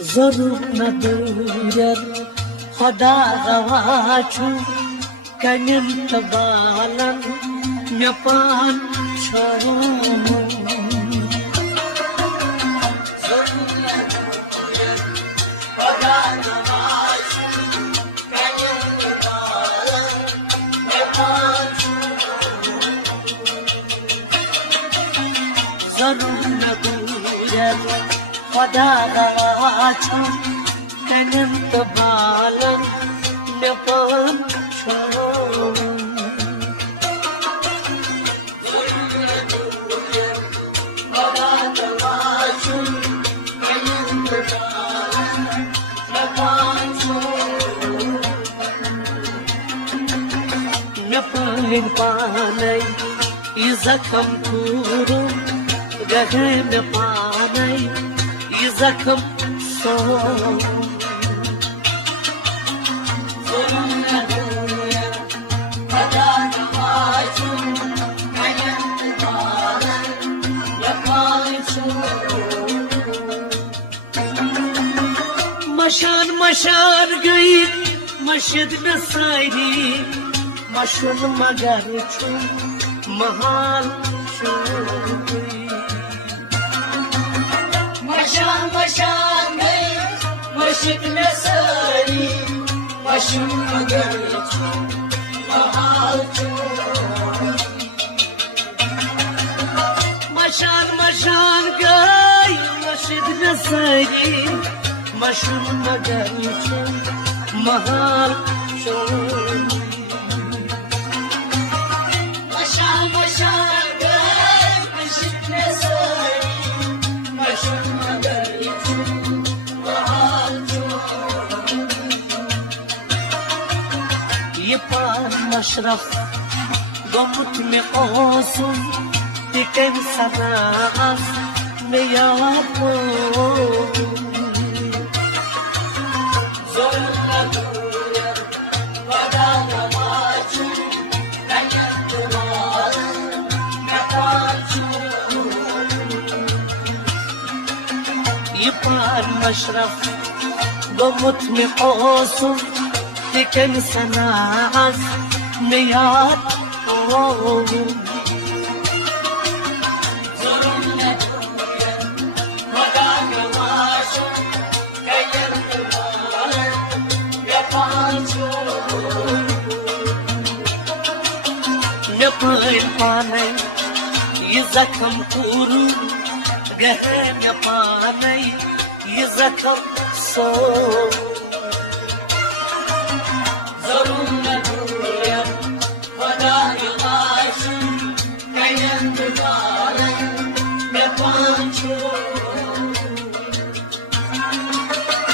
ضرور ندارد خدا روا چون کنیم تبالن میپان شون ضرور ندارد خدا روا چون کنیم تبالن میپان شون میپان پانی ایزکم کورو گه میپانی ایزکم سو مشان مشان گئی مشد نسایری مشون مگر چون محال شوی مشان مشان گئی مشد نسایری مشون مگر چون محال شوی مشان مشان گئی مشد نسایری مشون مگر چون محال شوی مشان مشان گئی مشد نسایری مشون مگر چون محال شوی یہ پان مشرف گمت میں اوسم تکن سناس میں یاد يبان مشرف قمت مقوسم تكن سناعز مياد يبان پانی يزكم كورو گه میپانی یزکم سو ضرور ندارم خدا نماشون کیم تبالن میپان شون